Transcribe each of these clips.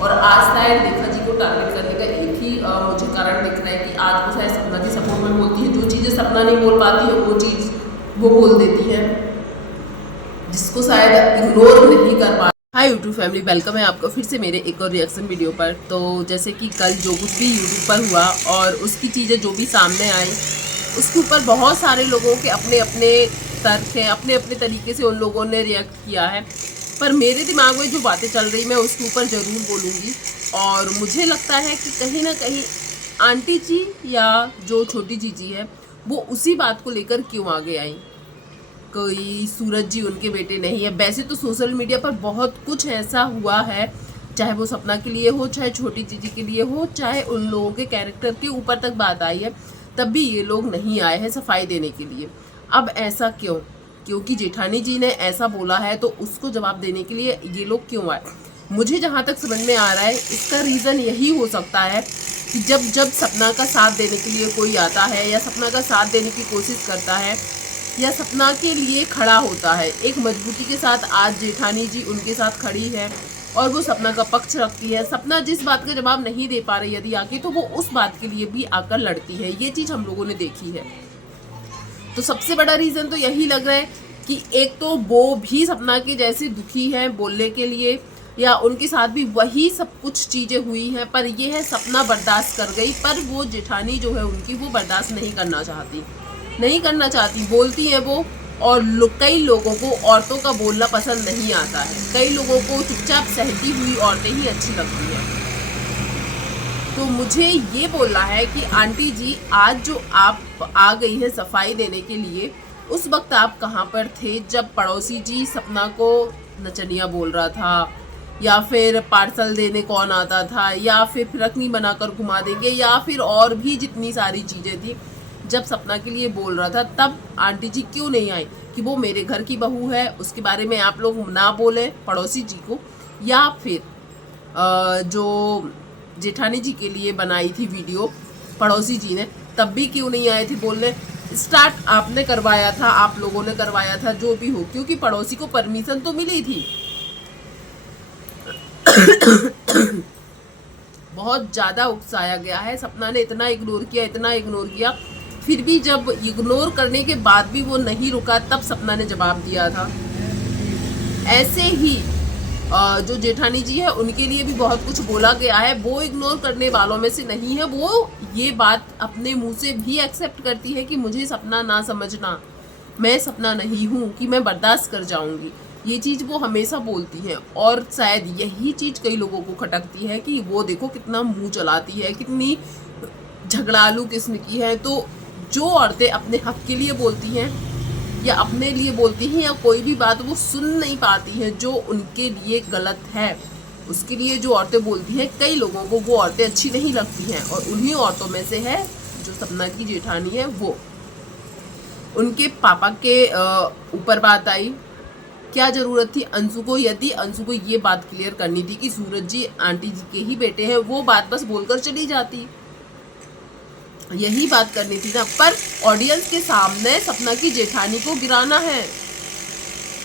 और आज शायद रेखा जी को टारगेट करने का एक ही मुझे कारण दिख रहा है कि आज वो शायद सपना जी सपोर्ट में बोलती है, जो चीज़ें सपना नहीं बोल पाती है वो चीज़ वो बोल देती है, जिसको शायद इग्नोर नहीं कर पा। हाय यूट्यूब फैमिली, वेलकम है आपको फिर से मेरे एक और रिएक्शन वीडियो पर। तो जैसे कि कल जो कुछ भी यूट्यूब पर हुआ और उसकी चीज़ें जो भी सामने आई, उसके ऊपर बहुत सारे लोगों के अपने अपने तर्क हैं, अपने अपने तरीके से उन लोगों ने रिएक्ट किया है। पर मेरे दिमाग में जो बातें चल रही मैं उसके ऊपर ज़रूर बोलूँगी। और मुझे लगता है कि कहीं ना कहीं आंटी जी या जो छोटी जीजी है वो उसी बात को लेकर क्यों आगे आई। कोई सूरज जी उनके बेटे नहीं है। वैसे तो सोशल मीडिया पर बहुत कुछ ऐसा हुआ है, चाहे वो सपना के लिए हो, चाहे छोटी जीजी के लिए हो, चाहे उन लोगों के कैरेक्टर के ऊपर तक बात आई है, तब भी ये लोग नहीं आए हैं सफाई देने के लिए। अब ऐसा क्यों? क्योंकि जेठानी जी ने ऐसा बोला है तो उसको जवाब देने के लिए ये लोग क्यों आए? मुझे जहाँ तक समझ में आ रहा है इसका रीज़न यही हो सकता है कि जब जब सपना का साथ देने के लिए कोई आता है या सपना का साथ देने की कोशिश करता है या सपना के लिए खड़ा होता है एक मजबूती के साथ, आज जेठानी जी उनके साथ खड़ी है और वो सपना का पक्ष रखती है। सपना जिस बात का जवाब नहीं दे पा रही यदि आके, तो वो उस बात के लिए भी आकर लड़ती है। ये चीज़ हम लोगों ने देखी है। तो सबसे बड़ा रीज़न तो यही लग रहा है कि एक तो वो भी सपना के जैसे दुखी है बोलने के लिए, या उनके साथ भी वही सब कुछ चीज़ें हुई हैं, पर ये है सपना बर्दाश्त कर गई, पर वो जेठानी जो है उनकी वो बर्दाश्त नहीं करना चाहती, बोलती है वो। और कई लोगों को औरतों का बोलना पसंद नहीं आता है, कई लोगों को चुपचाप सहती हुई औरतें ही अच्छी लगती हैं। तो मुझे ये बोलना है कि आंटी जी आज जो आप आ गई हैं सफाई देने के लिए, उस वक्त आप कहाँ पर थे जब पड़ोसी जी सपना को नचनिया बोल रहा था, या फिर पार्सल देने कौन आता था, या फिर फिरकनी बनाकर घुमा देंगे, या फिर और भी जितनी सारी चीज़ें थी जब सपना के लिए बोल रहा था, तब आंटी जी क्यों नहीं आई कि वो मेरे घर की बहू है उसके बारे में आप लोग ना बोले पड़ोसी जी को। या फिर जो जेठानी जी के लिए बनाई थी वीडियो पड़ोसी जी ने, तब भी क्यों नहीं आए थे बोलने। स्टार्ट आपने करवाया था, आप लोगों ने करवाया था, जो भी हो, क्योंकि पड़ोसी को परमिशन तो मिली थी। बहुत ज़्यादा उकसाया गया है, सपना ने इतना इग्नोर किया, फिर भी जब इग्नोर करने के बाद भी वो नहीं रुका, तब सपना ने जवाब दिया था। ऐसे ही जो जेठानी जी है उनके लिए भी बहुत कुछ बोला गया है, वो इग्नोर करने वालों में से नहीं है। वो ये बात अपने मुंह से भी एक्सेप्ट करती है कि मुझे सपना ना समझना, मैं सपना नहीं हूँ, कि मैं बर्दाश्त कर जाऊँगी। ये चीज़ वो हमेशा बोलती हैं। और शायद यही चीज़ कई लोगों को खटकती है कि वो देखो कितना मुंह चलाती है, कितनी झगड़ालू किस्म की है। तो जो औरतें अपने हक के लिए बोलती हैं या अपने लिए बोलती हैं, या कोई भी बात वो सुन नहीं पाती हैं जो उनके लिए गलत है, उसके लिए जो औरतें बोलती हैं, कई लोगों को वो औरतें अच्छी नहीं लगती हैं। और उन्हीं औरतों में से है जो सपना की जेठानी है। वो उनके पापा के ऊपर बात आई, क्या ज़रूरत थी अंशु को? यदि अंशु को ये बात क्लियर करनी थी कि सूरज जी आंटी जी के ही बेटे हैं, वो बात बस बोलकर चली जाती, यही बात करनी थी ना। पर ऑडियंस के सामने सपना की जेठानी को गिराना है,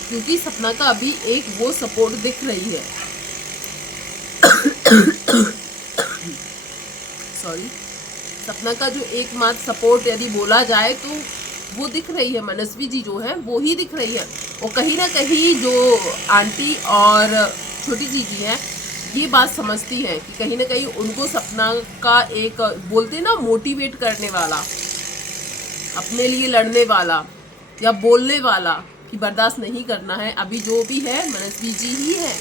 क्योंकि सपना का अभी एक वो सपोर्ट दिख रही है। सॉरी, सपना का जो एकमात्र सपोर्ट यदि बोला जाए तो वो दिख रही है, मनस्वी जी जो है वो ही दिख रही है। और कहीं ना कहीं जो आंटी और छोटी जीजी है ये बात समझती हैं कि कहीं ना कहीं उनको सपना का एक बोलते ना मोटिवेट करने वाला, अपने लिए लड़ने वाला या बोलने वाला कि बर्दाश्त नहीं करना है, अभी जो भी है मनस्वी जी ही है।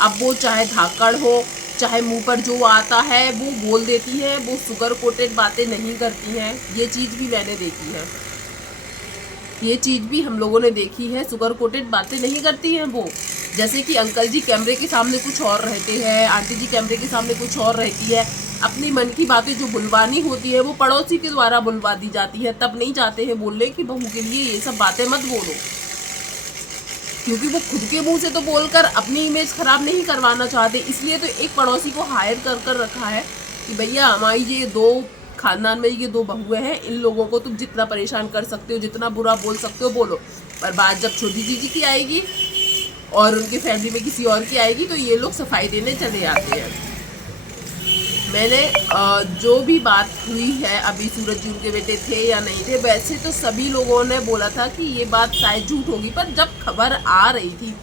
अब वो चाहे धाकड़ हो, चाहे मुंह पर जो आता है वो बोल देती है, वो शुगर कोटेड बातें नहीं करती हैं। ये चीज़ भी मैंने देखी है, ये चीज़ भी हम लोगों ने देखी है, शुगर कोटेड बातें नहीं करती हैं वो। जैसे कि अंकल जी कैमरे के सामने कुछ और रहते हैं, आंटी जी कैमरे के सामने कुछ और रहती है। अपनी मन की बातें जो बुलवानी होती है वो पड़ोसी के द्वारा बुलवा दी जाती है, तब नहीं चाहते हैं बोलने की बहू के लिए ये सब बातें मत बोलो, क्योंकि वो खुद के मुंह से तो बोलकर अपनी इमेज खराब नहीं करवाना चाहते। इसलिए तो एक पड़ोसी को हायर कर रखा है कि भैया हमारी ये दो खानदान में ये दो बहुएं हैं, इन लोगों को तुम जितना परेशान कर सकते हो, जितना बुरा बोल सकते हो बोलो। पर बात जब छोटी जीजी की आएगी और उनके फैमिली में किसी और की आएगी तो ये लोग सफाई देने चले आते हैं। मैंने जो भी बात हुई है, अभी सूरज जी उनके बेटे थे या नहीं थे, वैसे तो सभी लोगों ने बोला था कि ये बात शायद झूठ होगी, पर जब खबर आ रही थी,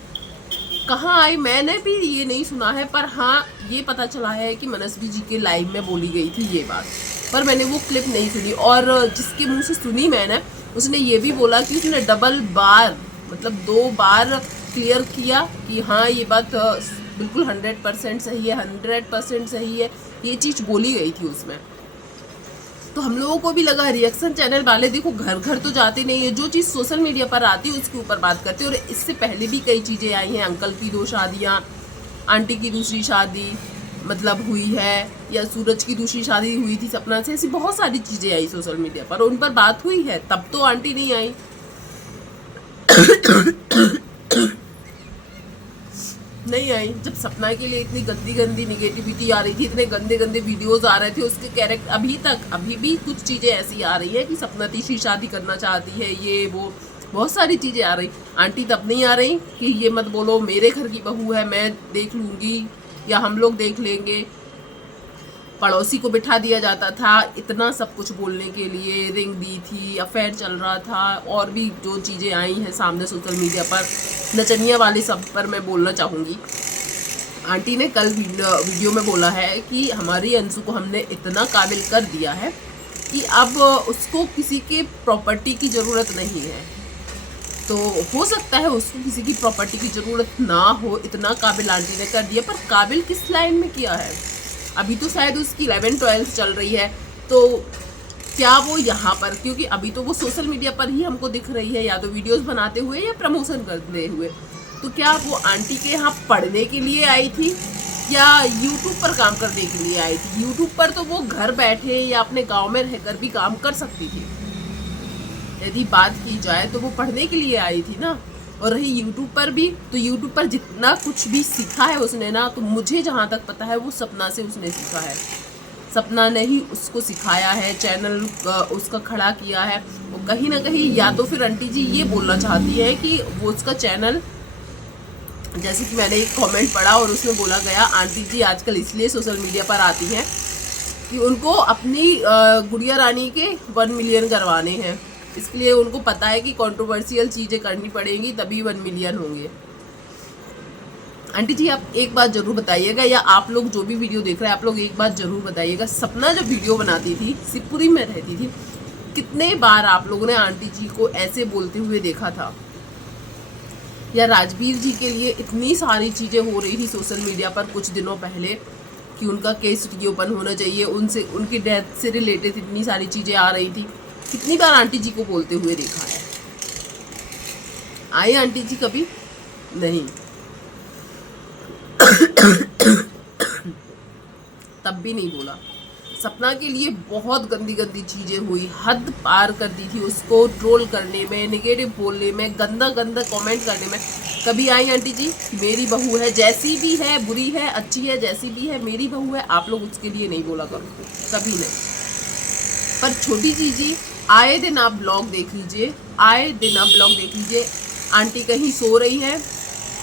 कहाँ आई मैंने भी ये नहीं सुना है, पर हाँ ये पता चला है कि मनस्वी जी के लाइव में बोली गई थी ये बात, पर मैंने वो क्लिप नहीं सुनी। और जिसके मुंह से सुनी मैंने, उसने ये भी बोला कि उसने डबल बार, मतलब 2 बार क्लियर किया कि हाँ ये बात बिल्कुल 100% सही है, 100% सही है, ये चीज़ बोली गई थी उसमें। तो हम लोगों को भी लगा, रिएक्शन चैनल वाले देखो घर घर तो जाते नहीं है, जो चीज़ सोशल मीडिया पर आती है उसके ऊपर बात करते हैं। और इससे पहले भी कई चीज़ें आई हैं, अंकल की 2 शादियाँ, आंटी की दूसरी शादी मतलब हुई है, या सूरज की दूसरी शादी हुई थी सपना से, ऐसी बहुत सारी चीज़ें आई सोशल मीडिया पर, उन पर बात हुई है, तब तो आंटी नहीं आई। नहीं आई। जब सपना के लिए इतनी गंदी गंदी निगेटिविटी आ रही थी, इतने गंदे गंदे वीडियोस आ रहे थे उसके कैरेक्टर, अभी भी कुछ चीज़ें ऐसी आ रही है कि सपना तीसरी शादी करना चाहती है, ये वो बहुत सारी चीज़ें आ रही। आंटी तब नहीं आ रही कि ये मत बोलो मेरे घर की बहू है, मैं देख लूँगी या हम लोग देख लेंगे। पड़ोसी को बिठा दिया जाता था इतना सब कुछ बोलने के लिए, रिंग दी थी, अफेयर चल रहा था, और भी जो चीज़ें आई हैं सामने सोशल मीडिया पर, नचनिया वाली सब पर मैं बोलना चाहूँगी। आंटी ने कल वीडियो में बोला है कि हमारी अंशु को हमने इतना काबिल कर दिया है कि अब उसको किसी के प्रॉपर्टी की ज़रूरत नहीं है। तो हो सकता है उसको किसी की प्रॉपर्टी की ज़रूरत ना हो, इतना काबिल आंटी ने कर दिया, पर काबिल किस लाइन में किया है? अभी तो शायद उसकी 11-12 चल रही है, तो क्या वो यहाँ पर, क्योंकि अभी तो वो सोशल मीडिया पर ही हमको दिख रही है, या तो वीडियोस बनाते हुए या प्रमोशन करते हुए, तो क्या वो आंटी के यहाँ पढ़ने के लिए आई थी या यूट्यूब पर काम करने के लिए आई थी? यूट्यूब पर तो वो घर बैठे या अपने गाँव में रहकर भी काम कर सकती थी। यदि बात की जाए तो वो पढ़ने के लिए आई थी ना। और रही यूट्यूब पर भी, तो यूट्यूब पर जितना कुछ भी सीखा है उसने ना, तो मुझे जहाँ तक पता है वो सपना से उसने सीखा है। सपना ने ही उसको सिखाया है, चैनल उसका खड़ा किया है। वो कहीं ना कहीं या तो फिर आंटी जी ये बोलना चाहती है कि वो उसका चैनल, जैसे कि मैंने एक कमेंट पढ़ा और उसमें बोला गया आंटी जी आजकल इसलिए सोशल मीडिया पर आती हैं कि उनको अपनी गुड़िया रानी के 1 मिलियन करवाने हैं, इसके लिए उनको पता है कि कंट्रोवर्शियल चीज़ें करनी पड़ेंगी तभी 1 मिलियन होंगे। आंटी जी आप एक बात ज़रूर बताइएगा, या आप लोग जो भी वीडियो देख रहे हैं आप लोग एक बात ज़रूर बताइएगा, सपना जब वीडियो बनाती थी, शिवपुरी में रहती थी, कितने बार आप लोगों ने आंटी जी को ऐसे बोलते हुए देखा था? या राजवीर जी के लिए इतनी सारी चीज़ें हो रही थी सोशल मीडिया पर कुछ दिनों पहले कि उनका केस रीओपन होना चाहिए, उनसे उनकी डेथ से रिलेटेड इतनी सारी चीज़ें आ रही थी, कितनी बार आंटी जी को बोलते हुए देखा है? आए आंटी जी कभी नहीं। तब भी नहीं बोला। सपना के लिए बहुत गंदी गंदी चीज़ें हुई, हद पार कर दी थी उसको ट्रोल करने में, नेगेटिव बोलने में, गंदा गंदा कमेंट करने में। कभी आई आंटी जी मेरी बहू है, जैसी भी है, बुरी है अच्छी है, जैसी भी है मेरी बहू है, आप लोग उसके लिए नहीं बोला करो, कभी नहीं। पर छोटी चीज़ी आए दिन आप ब्लॉग देख लीजिए, आए दिन आप ब्लॉग देख लीजिए, आंटी कहीं सो रही है,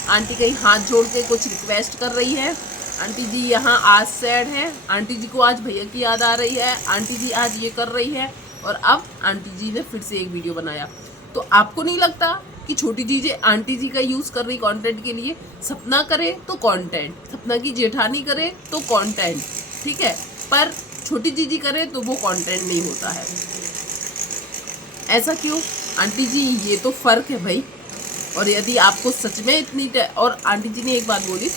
आंटी कहीं हाथ जोड़ के कुछ रिक्वेस्ट कर रही है, आंटी जी यहाँ आज सैड है, आंटी जी को आज भैया की याद आ रही है, आंटी जी आज ये कर रही है, और अब आंटी जी ने फिर से एक वीडियो बनाया। तो आपको नहीं लगता कि छोटी चीज़ें आंटी जी का यूज़ कर रही कंटेंट के लिए? सपना करे तो कंटेंट, सपना की जेठानी करे तो कंटेंट, ठीक है, पर छोटी चीज़ी करे तो वो कंटेंट नहीं होता है। ऐसा क्यों आंटी जी? ये तो फ़र्क है भाई। और यदि आपको सच में इतनी और आंटी जी ने एक बात बोली,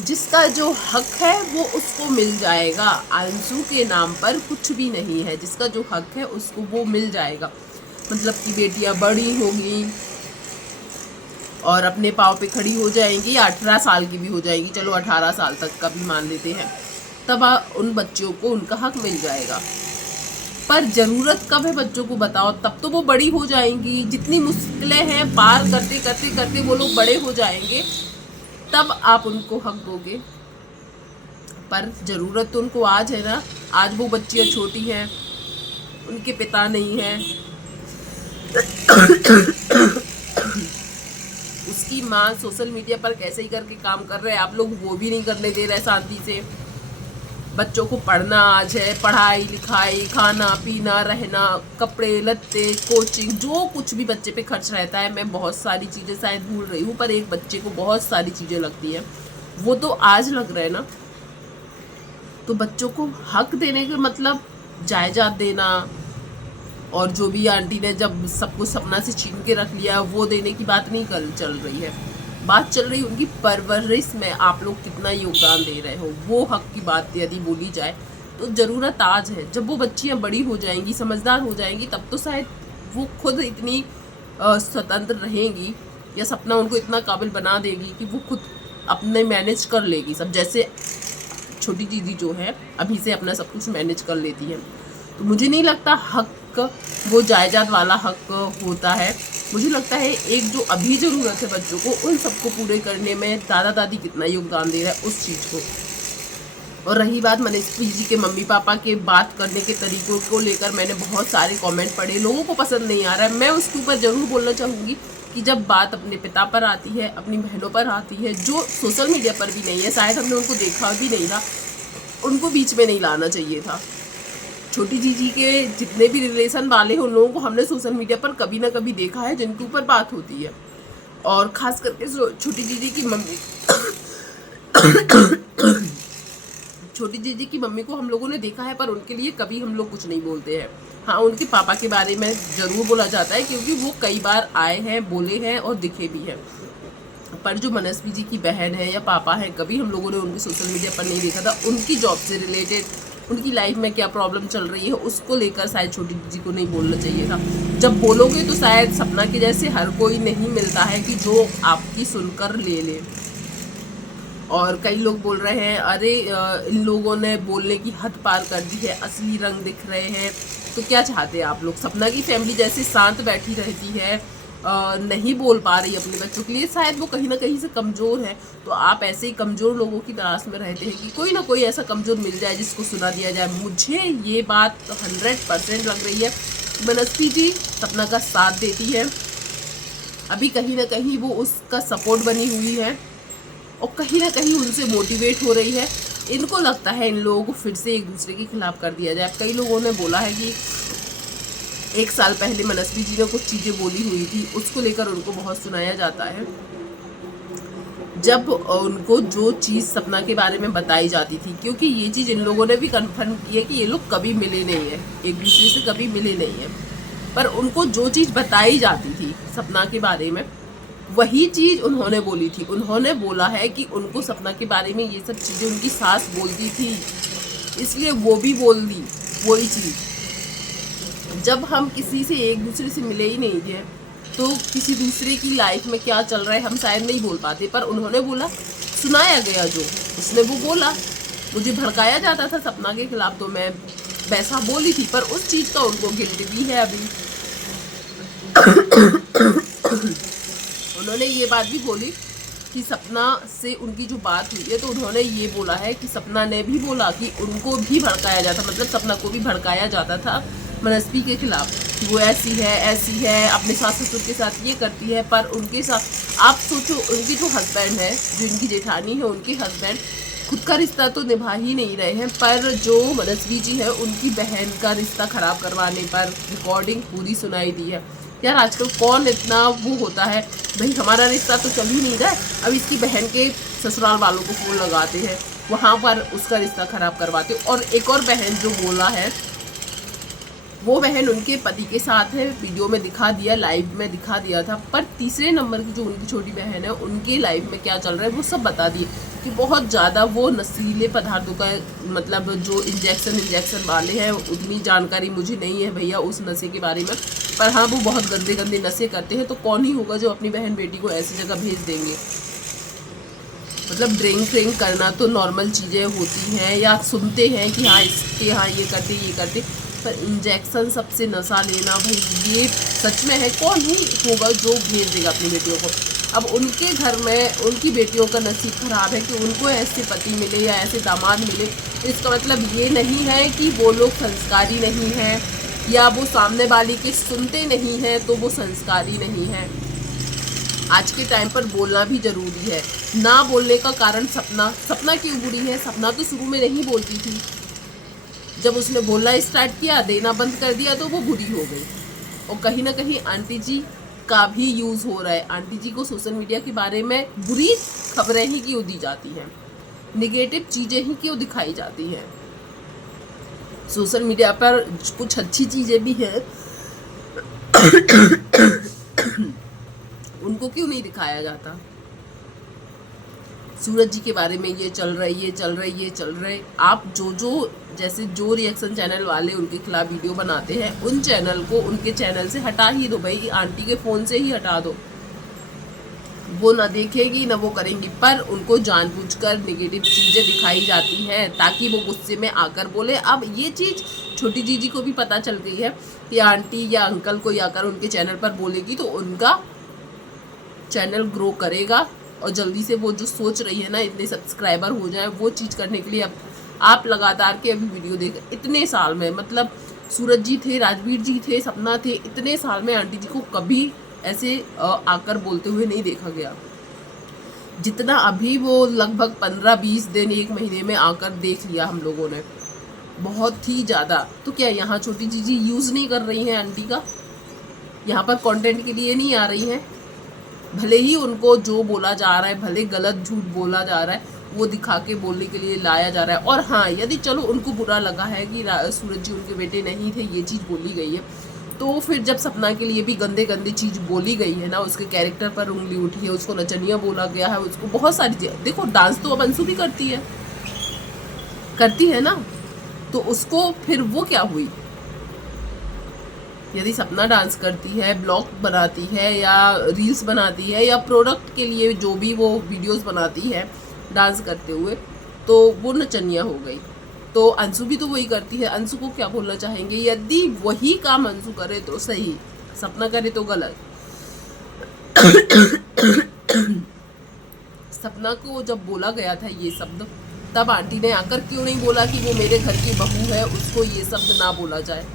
जिसका जो हक है वो उसको मिल जाएगा, अंशु के नाम पर कुछ भी नहीं है, जिसका जो हक है उसको वो मिल जाएगा। मतलब कि बेटियां बड़ी होंगी और अपने पाँव पे खड़ी हो जाएंगी, या 18 साल की भी हो जाएगी, चलो 18 साल तक का भी मान लेते हैं, तब उन बच्चों को उनका हक मिल जाएगा। पर ज़रूरत कब है बच्चों को बताओ? तब तो वो बड़ी हो जाएंगी, जितनी मुश्किलें हैं पार करते करते करते वो लोग बड़े हो जाएंगे, तब आप उनको हक दोगे। पर ज़रूरतとउनको आज है ना, आज वो बच्चियाँ छोटी हैं, उनके पिता नहीं हैं, उसकी माँ सोशल मीडिया पर कैसे ही करके काम कर रहे हैं, आप लोग वो भी नहीं करने दे रहे शांति से। बच्चों को पढ़ना आज है, पढ़ाई लिखाई, खाना पीना, रहना, कपड़े लत्ते, कोचिंग, जो कुछ भी बच्चे पे खर्च रहता है। मैं बहुत सारी चीज़ें शायद भूल रही हूँ, पर एक बच्चे को बहुत सारी चीज़ें लगती है, वो तो आज लग रहा है ना। तो बच्चों को हक देने के मतलब जायदाद देना, और जो भी आंटी ने जब सब कुछ सपना से छीन के रख लिया वो देने की बात नहीं चल रही है। बात चल रही है उनकी परवरिश में आप लोग कितना योगदान दे रहे हो, वो हक की बात यदि बोली जाए तो ज़रूरत आज है। जब वो बच्चियाँ बड़ी हो जाएंगी, समझदार हो जाएंगी, तब तो शायद वो खुद इतनी स्वतंत्र रहेंगी, या सपना उनको इतना काबिल बना देगी कि वो खुद अपने मैनेज कर लेगी सब। जैसे छोटी दीदी जो है अभी से अपना सब कुछ मैनेज कर लेती है। तो मुझे नहीं लगता हक वो जायदाद वाला हक होता है। मुझे लगता है एक जो अभी ज़रूरत है बच्चों को, उन सबको पूरे करने में दादा दादी कितना योगदान दे रहा है उस चीज़ को। और रही बात मनस्वी जी के मम्मी पापा के बात करने के तरीक़ों को लेकर, मैंने बहुत सारे कमेंट पढ़े, लोगों को पसंद नहीं आ रहा है। मैं उसके ऊपर ज़रूर बोलना चाहूँगी कि जब बात अपने पिता पर आती है, अपनी बहनों पर आती है, जो सोशल मीडिया पर भी नहीं है, शायद हमने उनको देखा भी नहीं था, उनको बीच में नहीं लाना चाहिए था। छोटी जीजी के जितने भी रिलेशन वाले हैं उन लोगों को हमने सोशल मीडिया पर कभी ना कभी देखा है जिनके ऊपर बात होती है, और ख़ास करके छोटी जीजी की मम्मी छोटी जीजी की मम्मी को हम लोगों ने देखा है, पर उनके लिए कभी हम लोग कुछ नहीं बोलते हैं। हाँ, उनके पापा के बारे में ज़रूर बोला जाता है क्योंकि वो कई बार आए हैं, बोले हैं और दिखे भी हैं। पर जो मनस्वी जी की बहन है या पापा है, कभी हम लोगों ने उनकी सोशल मीडिया पर नहीं देखा था। उनकी जॉब से रिलेटेड, उनकी लाइफ में क्या प्रॉब्लम चल रही है उसको लेकर शायद छोटी जी को नहीं बोलना चाहिए था। जब बोलोगे तो शायद सपना के जैसे हर कोई नहीं मिलता है कि जो आपकी सुनकर ले ले। और कई लोग बोल रहे हैं अरे इन लोगों ने बोलने की हद पार कर दी है, असली रंग दिख रहे हैं। तो क्या चाहते हैं आप लोग? सपना की फैमिली जैसे शांत बैठी रहती है, नहीं बोल पा रही अपने बच्चों के लिए, शायद वो कहीं ना कहीं से कमज़ोर है। तो आप ऐसे ही कमज़ोर लोगों की तलाश में रहते हैं कि कोई ना कोई ऐसा कमज़ोर मिल जाए जिसको सुना दिया जाए। मुझे ये बात 100% लग रही है। मनस्वी जी सपना का साथ देती है, अभी कहीं ना कहीं वो उसका सपोर्ट बनी हुई है और कहीं ना कहीं उनसे मोटिवेट हो रही है। इनको लगता है इन लोगों को फिर से एक दूसरे के खिलाफ कर दिया जाए। कई लोगों ने बोला है कि 1 साल पहले मनस्वी जी ने कुछ चीज़ें बोली हुई थी, उसको लेकर उनको बहुत सुनाया जाता है। जब उनको जो चीज़ सपना के बारे में बताई जाती थी, क्योंकि ये चीज़ इन लोगों ने भी कन्फर्म की है कि ये लोग कभी मिले नहीं है, एक दूसरे से कभी मिले नहीं है, पर उनको जो चीज़ बताई जाती थी सपना के बारे में, वही चीज़ उन्होंने बोली थी। उन्होंने बोला है कि उनको सपना के बारे में ये सब चीज़ें उनकी सास बोलती थी, इसलिए वो भी बोल दी वही चीज़। जब हम किसी से एक दूसरे से मिले ही नहीं थे तो किसी दूसरे की लाइफ में क्या चल रहा है हम शायद नहीं बोल पाते, पर उन्होंने बोला, सुनाया गया जो उसने वो बोला। मुझे भड़काया जाता था सपना के खिलाफ तो मैं वैसा बोली थी, पर उस चीज़ का उनको गिल्ट भी है अभी। उन्होंने ये बात भी बोली कि सपना से उनकी जो बात हुई है तो उन्होंने ये बोला है कि सपना ने भी बोला कि उनको भी भड़काया जाता, मतलब सपना को भी भड़काया जाता था मनस्वी के खिलाफ कि वो ऐसी है, अपने सास ससुर के साथ ये करती है। पर उनके साथ आप सोचो, उनके जो हस्बैंड है, जो इनकी जेठानी है, उनके हस्बैंड खुद का रिश्ता तो निभा ही नहीं रहे हैं, पर जो मनस्वी जी है उनकी बहन का रिश्ता ख़राब करवाने पर रिकॉर्डिंग पूरी सुनाई दी है। यार आजकल कौन इतना वो होता है, भाई हमारा रिश्ता तो चल ही नहीं रहा है, अब इसकी बहन के ससुराल वालों को फ़ोन लगाते हैं, वहाँ पर उसका रिश्ता ख़राब करवाते। और एक और बहन जो बोला है, वो बहन उनके पति के साथ है, वीडियो में दिखा दिया, लाइव में दिखा दिया था, पर तीसरे नंबर की जो उनकी छोटी बहन है उनके लाइफ में क्या चल रहा है वो सब बता दिए कि बहुत ज़्यादा वो नशीले पदार्थों का, मतलब जो इंजेक्शन वाले हैं, उतनी जानकारी मुझे नहीं है भैया उस नशे के बारे में, पर हाँ वो बहुत गंदे गंदे नशे करते हैं। तो कौन ही होगा जो अपनी बहन बेटी को ऐसी जगह भेज देंगे। मतलब ड्रिंक करना तो नॉर्मल चीज़ें होती हैं, या सुनते हैं कि हाँ इसके यहाँ ये करते, पर इंजेक्शन सबसे नशा लेना, भाई ये सच में है। कौन ही होगा जो भेज देगा अपनी बेटियों को। अब उनके घर में उनकी बेटियों का नसीब ख़राब है कि उनको ऐसे पति मिले या ऐसे दामाद मिले, तो इसका मतलब ये नहीं है कि वो लोग संस्कारी नहीं हैं, या वो सामने वाली के सुनते नहीं हैं तो वो संस्कारी नहीं हैं। आज के टाइम पर बोलना भी जरूरी है। ना बोलने का कारण सपना क्यों बुरी है? सपना तो शुरू में नहीं बोलती थी, जब उसने बोलना स्टार्ट किया, देना बंद कर दिया तो वो बुरी हो गई। और कहीं ना कहीं आंटी जी का भी यूज़ हो रहा है। आंटी जी को सोशल मीडिया के बारे में बुरी खबरें ही क्यों दी जाती हैं, निगेटिव चीज़ें ही क्यों दिखाई जाती हैं? सोशल मीडिया पर कुछ अच्छी चीज़ें भी हैं उनको क्यों नहीं दिखाया जाता? सूरज जी के बारे में ये चल रहा है। आप जो जैसे जो रिएक्शन चैनल वाले उनके खिलाफ वीडियो बनाते हैं, उन चैनल को उनके चैनल से हटा ही दो भाई, आंटी के फ़ोन से ही हटा दो। वो ना देखेगी ना वो करेंगी, पर उनको जानबूझकर नेगेटिव चीज़ें दिखाई जाती हैं ताकि वो गुस्से में आकर बोले। अब ये चीज़ छोटी जीजी को भी पता चल गई है कि आंटी या अंकल कोई आकर उनके चैनल पर बोलेगी तो उनका चैनल ग्रो करेगा, और जल्दी से वो जो सोच रही है ना इतने सब्सक्राइबर हो जाए, वो चीज़ करने के लिए अब आप लगातार के अभी वीडियो देख, इतने साल में, मतलब सूरज जी थे, राजवीर जी थे, सपना थे, इतने साल में आंटी जी को कभी ऐसे आकर बोलते हुए नहीं देखा गया जितना अभी वो लगभग 15-20 दिन 1 महीने में आकर देख लिया हम लोगों ने, बहुत ही ज़्यादा। तो क्या यहाँ छोटी जीजी यूज़ नहीं कर रही हैं आंटी का? यहाँ पर कंटेंट के लिए नहीं आ रही हैं? भले ही उनको जो बोला जा रहा है, भले गलत झूठ बोला जा रहा है, वो दिखा के बोलने के लिए लाया जा रहा है। और हाँ, यदि चलो उनको बुरा लगा है कि सूरज जी उनके बेटे नहीं थे, ये चीज़ बोली गई है, तो फिर जब सपना के लिए भी गंदे चीज़ बोली गई है ना, उसके कैरेक्टर पर उंगली उठी है, उसको नचनिया बोला गया है, उसको बहुत सारी चीज़ें, देखो डांस तो अब अंशु भी करती है ना, तो उसको फिर वो क्या हुई? यदि सपना डांस करती है, ब्लॉग बनाती है या रील्स बनाती है या प्रोडक्ट के लिए जो भी वो वीडियोस बनाती है डांस करते हुए, तो वो नचनिया हो गई। तो अंशु भी तो वही करती है। अंशु को क्या बोलना चाहेंगे? यदि वही काम अंशु करे तो सही, सपना करे तो गलत। सपना को जब बोला गया था ये शब्द, तब आंटी ने आकर क्यों नहीं बोला कि वो मेरे घर की बहू है, उसको ये शब्द ना बोला जाए?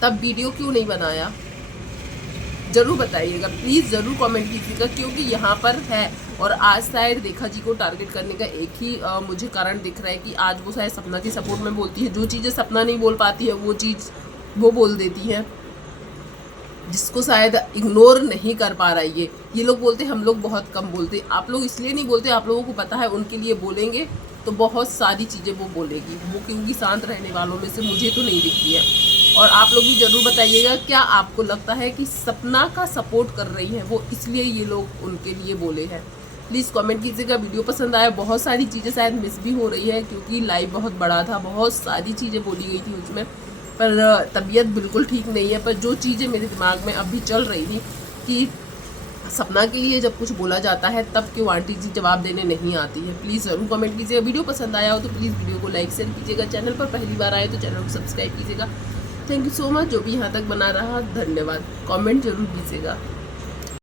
तब वीडियो क्यों नहीं बनाया? जरूर बताइएगा, प्लीज़ ज़रूर कमेंट कीजिएगा, क्योंकि यहाँ पर है। और आज शायद रेखा जी को टारगेट करने का एक ही मुझे कारण दिख रहा है कि आज वो शायद सपना के सपोर्ट में बोलती है। जो चीज़ें सपना नहीं बोल पाती है वो चीज़ वो बोल देती है, जिसको शायद इग्नोर नहीं कर पा रहा है। ये लोग बोलते हम लोग बहुत कम बोलते। आप लोग इसलिए नहीं बोलते, आप लोगों को पता है उनके लिए बोलेंगे तो बहुत सारी चीज़ें वो बोलेगी। वो क्योंकि शांत रहने वालों में से मुझे तो नहीं दिखती है। और आप लोग भी ज़रूर बताइएगा, क्या आपको लगता है कि सपना का सपोर्ट कर रही हैं वो, इसलिए ये लोग उनके लिए बोले हैं? प्लीज़ कमेंट कीजिएगा। वीडियो पसंद आया। बहुत सारी चीज़ें शायद मिस भी हो रही है क्योंकि लाइव बहुत बड़ा था, बहुत सारी चीज़ें बोली गई थी उसमें, पर तबीयत बिल्कुल ठीक नहीं है। पर जो चीज़ें मेरे दिमाग में अभी चल रही थी कि सपना के लिए जब कुछ बोला जाता है तब क्यों आंटी जी जवाब देने नहीं आती है। प्लीज़ ज़रूर कमेंट कीजिएगा। वीडियो पसंद आया हो तो प्लीज़ वीडियो को लाइक शेयर कीजिएगा। चैनल पर पहली बार आए तो चैनल को सब्सक्राइब कीजिएगा। थैंक यू सो मच जो भी यहाँ तक बना रहा, धन्यवाद। कमेंट जरूर कीजिएगा।